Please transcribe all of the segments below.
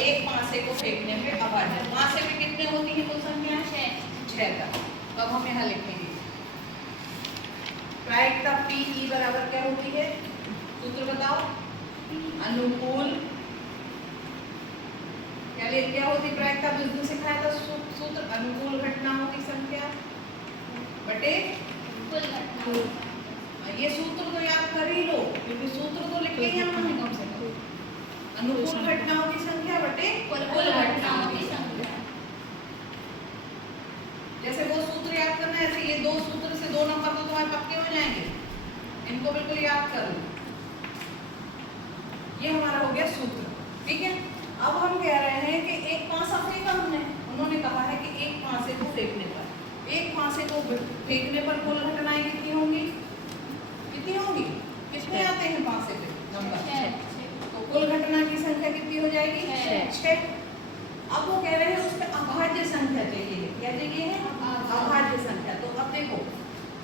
एक पासे को फेंकने पे अभाज्य। पासे में कितने होती है कुल संख्या? 6 तक। अब हम यहाँ लिखेंगे प्रायिकता पी बराबर क्या होती है? सूत्र बताओ। अनुकूल क्या होती प्रायिकता? बिल्कुल सिखाया था सूत्र। अनुकूल घटनाओं की संख्या बटे कुल घटनाओं। ये सूत्र तो याद कर ही लो, क्योंकि सूत्र तो लिखे ही हम कम से कम। अनुकूल घटनाओं की संख्या बटे कुल घटनाओं की संख्या। जैसे वो सूत्र याद करना है, ऐसे ये दो सूत्र से 2 नंबर तो तुम्हारे पक्के हो जाएंगे। इनको बिल्कुल याद कर लो। ये हमारा हो गया सूत्र, ठीक है। अब हम कह रहे हैं कि एक पासा फेंका हमने, उन्होंने कहा है कि एक पासे को फेंकने पर, एक पासे को फेंकने पर कुल घटनाएं कितनी होंगी? कितनी होंगी? कितने आते हैं पासे पे नंबर? तो कुल घटना की संख्या कितनी हो जाएगी? 6। अब वो कह रहे हैं उसमें अभाज्य संख्या चाहिए। क्या चाहिए है? अभाज्य संख्या। तो अब देखो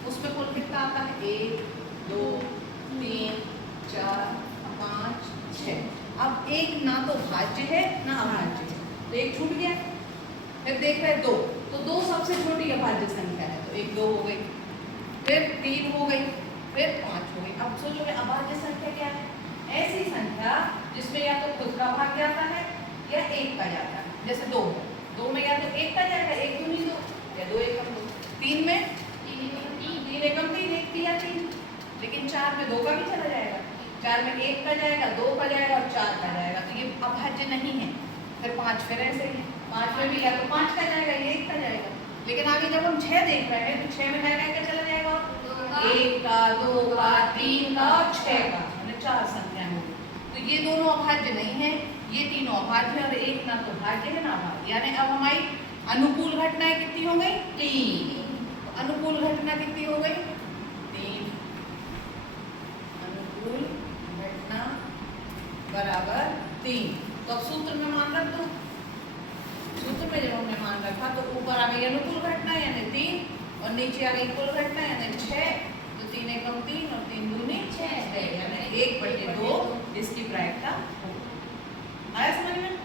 उसमें कुल कितना आता है? 1 2 3 4 5 6। अब एक ना तो भाज्य है ना अभाज्य है, तो एक छूट गया। फिर देख रहे 2, तो 2 सबसे छोटी अभाज्य संख्या है, तो 1 2 हो गई, फिर 3 हो गई, फिर 5 हो गई। अब सोचो कि अभाज्य संख्या क्या है? ऐसी संख्या जिसमें या तो खुद का भाग जाता है या 1 का जाता है। जैसे 2 में या तो 1 का जाएगा, 1 दूनी 2 या 2 एकम 2। 3 में 3 एकम 3, 1 3 3। लेकिन 4 में 2 का भी चला जाएगा, 4 में 1 का जाएगा, 2 का जाएगा और 4 का जाएगा, तो ये अभाज्य नहीं है। फिर 5 फिर ऐसे ही, 5 में भी या तो 5 का जाएगा या 1 का जाएगा। लेकिन आगे जब हम 6 देख रहे हैं तो 6 में क्या चला जाएगा? 1 का, 2 का, 3 का और 6 का, मैंने 4 संख्या होगी। तो ये दोनों अभाज्य नहीं है, ये तीनों अभाज्य और एक ना तो भाज्य है ना अभाज्य। यानी अब हमारी अनुकूल घटनाएं कितनी हो गई? 3। अनुकूल घटना कितनी हो गई? 3। अनुकूल घटना बराबर 3। तो अब सूत्र में मान रख दो। सूत्र में जब हमने मान रखा तो ऊपर आ गई अनुकूल घटना यानी 3 और नीचे आ गई कुल घटना यानी 6। तो 3 एकम 3 और 3 दूनी 6 यानी 1/2 इसकी प्रायिकता आया समझ में।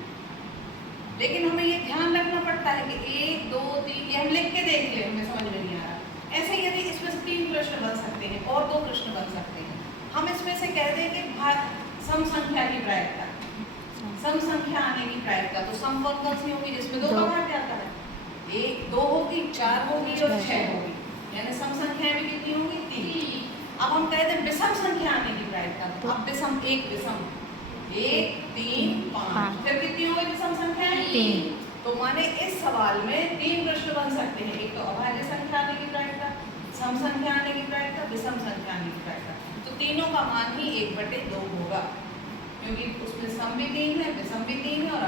लेकिन हमें ये ध्यान रखना पड़ता है कि 1 2 3 ये हम लिख के देख ले, हमें समझ में नहीं आ रहा। ऐसे यदि इसमें से 3 प्रश्न बन सकते हैं और 2 प्रश्न बन सकते हैं। हम इसमें से कह दें कि सम संख्या की प्रायिकता, सम संख्या आने की प्रायिकता, तो सम कौन सी होगी? जिसमें 2 का भाग जाता है। 1 2 होगी, 4 होगी और 6 होगी, यानी सम संख्याएं भी कितनी होंगी? 3। अब हम कहते हैं विषम संख्या आने की प्रायिकता, तो अब विषम 1 विषम 1 3 5 फिर कितनी होगी विषम संख्याएं? 3। तो माने इस सवाल में 3 प्रश्न बन सकते हैं। एक तो अभाज्य संख्या आने की प्रायिकता, सम संख्या आने की प्रायिकता, विषम संख्या आने की प्रायिकता। तो तीनों का मान ही 1/2 होगा, क्योंकि उसमें सम भी 3 है, विषम भी 3 है और